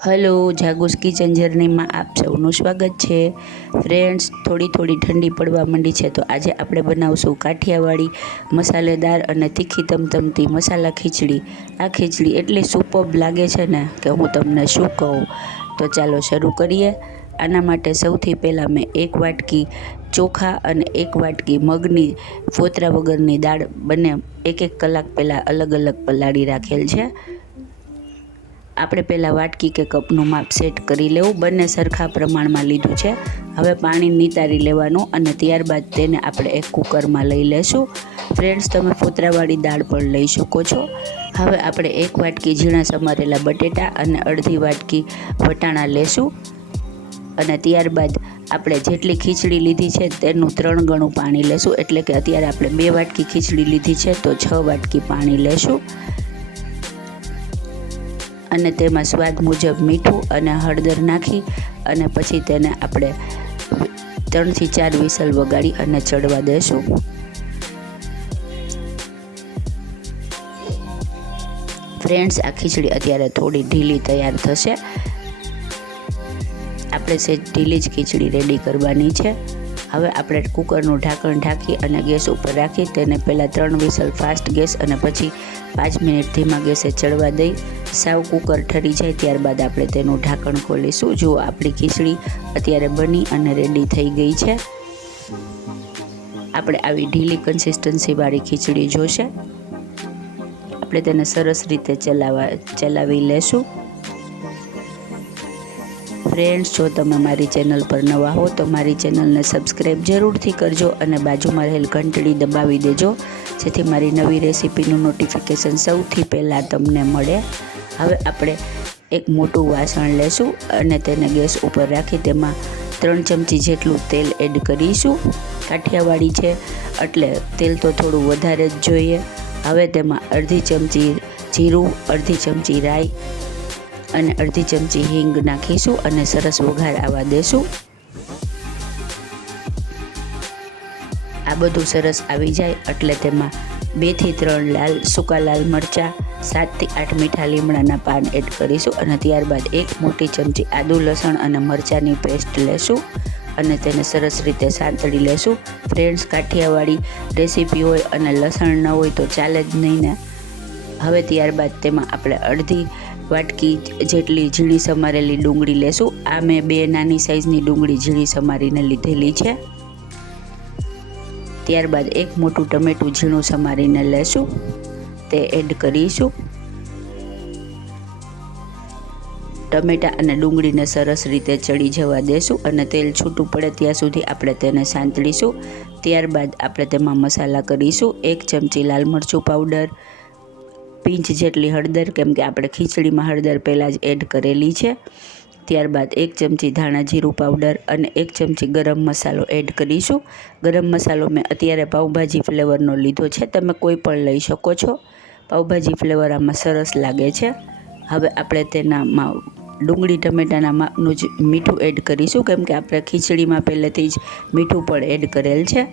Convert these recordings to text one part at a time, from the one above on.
Hello, જાગુસ kitchen જર્નીમાં આપ સૌનું સ્વાગત છે. ફ્રેન્ડ્સ, થોડી ઠંડી પડવા માંડી છે તો આજે આપણે બનાવશું કાઠિયાવાડી મસાલેદાર અને તીખી તમતમતી મસાલા ખીચડી. આ ખીચડી એટલી સુપર્બ લાગે છે ને કે હું તમને શું કહું. તો ચાલો શરૂ કરીએ. આના માટે સૌથી પહેલાં મેં 1 વાટકી ચોખા અને 1 વાટકી મગની ફોતરા વગરની દાળ બંને 1 કલાક પહેલાં અલગ અલગ પલાળી રાખેલ છે. આપણે પહેલાં વાટકી કે કપનું માપ સેટ કરી લેવું. બંને સરખા પ્રમાણમાં લીધું છે. હવે પાણી નિતારી લેવાનું અને ત્યારબાદ તેને આપણે એક કુકરમાં લઈ લેશું. ફ્રેન્ડ્સ, તમે ફોતરાવાળી દાળ પણ લઈ શકો છો. હવે આપણે 1 વાટકી ઝીણા સમારેલા બટેટા અને અડધી વાટકી વટાણા લેશું અને ત્યારબાદ આપણે જેટલી ખીચડી લીધી છે તેનું 3 ગણું પાણી લેશું. એટલે કે અત્યારે આપણે 2 વાટકી ખીચડી લીધી છે તો 6 વાટકી પાણી લેશું અને તેમાં સ્વાદ મુજબ મીઠું અને હળદર નાખી અને પછી તેને આપણે 3 થી 4 વિસલ વગાડી અને ચડવા દેશું. ફ્રેન્ડ્સ, આ ખીચડી અત્યારે થોડી ઢીલી તૈયાર થશે. આપણે સેજ ઢીલી જ ખીચડી રેડી કરવાની છે. હવે આપણે કુકરનું ઢાંકણ ઢાંકી અને ગેસ ઉપર રાખી તેને પહેલાં 3 વિસલ ફાસ્ટ ગેસ અને પછી 5 મિનિટ ધીમા ગેસે ચડવા દઈ સાવ કુકર ઠરી જાય ત્યારબાદ આપણે તેનું ઢાંકણ ખોલીશું. જુઓ, આપણી ખીચડી અત્યારે બની અને રેડી થઈ ગઈ છે. આપણે આવી ઢીલી કન્સિસ્ટન્સીવાળી ખીચડી જોશે. આપણે તેને સરસ રીતે ચલાવી લેશું. ફ્રેન્ડ્સ, જો તમે મારી ચેનલ પર નવા હો તો મારી ચેનલને સબસ્ક્રાઈબ જરૂરથી કરજો અને બાજુમાં રહેલ ઘંટડી દબાવી દેજો જેથી મારી નવી રેસીપીનું નોટિફિકેશન સૌથી પહેલાં તમને મળે. હવે આપણે એક મોટું વાસણ લેશું અને તેને ગેસ ઉપર રાખી તેમાં 3 ચમચી જેટલું તેલ એડ કરીશું. કાઠિયાવાડી છે એટલે તેલ તો થોડું વધારે જ જોઈએ. હવે તેમાં અડધી ચમચી જીરું, અડધી ચમચી રાઈ અને અડધી ચમચી હિંગ નાખીશું અને સરસ વઘાર આવવા દેશું. આ બધું સરસ આવી જાય એટલે તેમાં 2 થી 3 સૂકા લાલ મરચાં, 7 થી 8 મીઠા લીમડાના પાન એડ કરીશું અને ત્યારબાદ 1 મોટી ચમચી આદુ, લસણ અને મરચાંની પેસ્ટ લેશું અને તેને સરસ રીતે સાંતળી લેશું. ફ્રેન્ડ્સ, કાઠિયાવાડી રેસીપી હોય અને લસણ ન હોય તો ચાલે જ નહીં ને. હવે ત્યારબાદ તેમાં આપણે અડધી વાટકી જેટલી ઝીણી સમારેલી ડુંગળી લેશું. આ મેં 2 નાની સાઈઝની ડુંગળી ઝીણી સમારીને લીધેલી છે. ત્યારબાદ 1 મોટું ટમેટું ઝીણું સમારીને લેશું, તે એડ કરીશું. ટમેટા અને ડુંગળીને સરસ રીતે ચડી જવા દેશું અને તેલ છૂટું પડે ત્યાં સુધી આપણે તેને સાંતળીશું. ત્યારબાદ આપણે તેમાં મસાલા કરીશું. 1 ચમચી લાલ મરચું પાવડર, પિંચ જેટલી હળદર, કેમ કે આપણે ખીચડીમાં હળદર પહેલાં જ એડ કરેલી છે. ત્યારબાદ 1 ચમચી ધાણા જીરું પાવડર અને 1 ચમચી ગરમ મસાલો એડ કરીશું. ગરમ મસાલો મેં અત્યારે પાઉંભાજી ફ્લેવરનો લીધો છે. તમે કોઈ પણ લઈ શકો છો. પાઉંભાજી ફ્લેવર આમાં સરસ લાગે છે. હવે આપણે તેનામાં ડુંગળી ટમેટાના માપનું જ મીઠું એડ કરીશું, કેમ કે આપણે ખીચડીમાં પહેલેથી જ મીઠું પણ એડ કરેલ છે.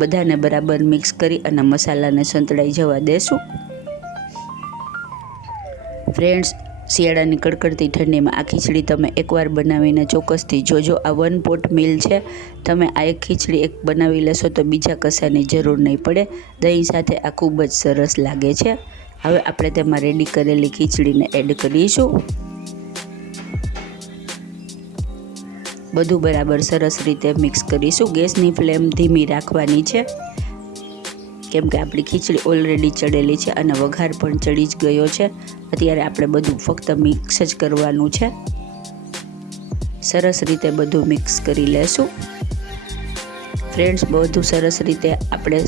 બધાને બરાબર મિક્સ કરી અને મસાલાને સંતળાઈ જવા દેશું. ફ્રેન્ડ્સ, શિયાળાની કડકડતી ઠંડીમાં આ ખીચડી તમે એકવાર બનાવીને ચોક્કસથી જોજો. આ 1 પોટ મીલ છે. તમે આ એક ખીચડી બનાવી લેશો તો બીજા કશાની જરૂર નહીં પડે. દહીં સાથે આ ખૂબ જ સરસ લાગે છે. હવે આપણે તેમાં રેડી કરેલી ખીચડીને એડ કરીશું. બધું બરાબર સરસ રીતે મિક્સ કરીશું. ગેસની ફ્લેમ ધીમી રાખવાની છે, કેમ કે આપણી ખીચડી ઓલરેડી ચડેલી છે અને વઘાર પણ ચડી જ ગયો છે. અત્યારે આપણે બધું ફક્ત મિક્સ જ કરવાનું છે. સરસ રીતે બધું મિક્સ કરી લેશું. ફ્રેન્ડ્સ, બધું સરસ રીતે આપણે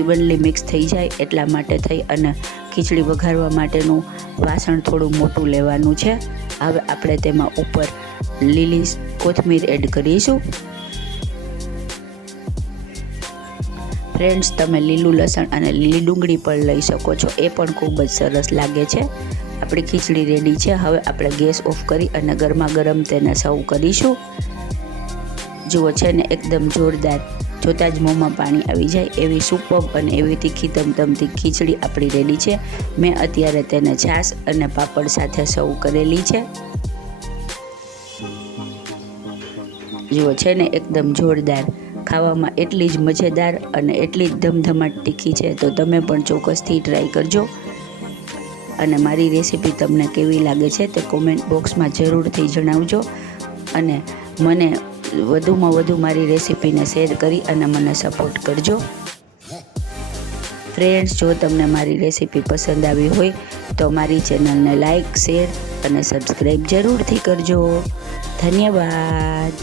ઇવનલી મિક્સ થઈ જાય એટલા માટે થઈ અને ખીચડી વઘારવા માટેનું વાસણ થોડું મોટું લેવાનું છે. હવે આપણે તેમાં ઉપર લીલી કોથમીર એડ કરીશું. ફ્રેન્ડ્સ, તમે લીલું લસણ અને લીલી ડુંગળી પણ લઈ શકો છો. એ પણ ખૂબ જ સરસ લાગે છે. આપણી ખીચડી રેડી છે. હવે આપણે ગેસ ઓફ કરી અને ગરમા ગરમ તેને સર્વ કરીશું. જુઓ છે ને, એકદમ જોરદાર. જોતાં જ મોંમાં પાણી આવી જાય એવી સુપર્બ અને એવી તીખી તમતમતી ખીચડી આપણી રેડી છે. મેં અત્યારે તેને છાશ અને પાપડ સાથે સર્વ કરેલી છે. જુઓ છે ને એકદમ જોરદાર, ખાવામાં એટલી જ મજેદાર અને એટલી જ ધમધમાટ તીખી છે. તો તમે પણ ચોક્કસથી ટ્રાય કરજો અને મારી રેસીપી તમને કેવી લાગે છે તે કોમેન્ટ બોક્સમાં જરૂરથી જણાવજો અને મને વધુમાં વધુ મારી રેસીપીને શેર કરી અને મને સપોર્ટ કરજો. ફ્રેન્ડ્સ, જો તમને મારી રેસીપી પસંદ આવી હોય તો મારી ચેનલને લાઈક, શેર અને સબસ્ક્રાઈબ જરૂરથી કરજો. ધન્યવાદ.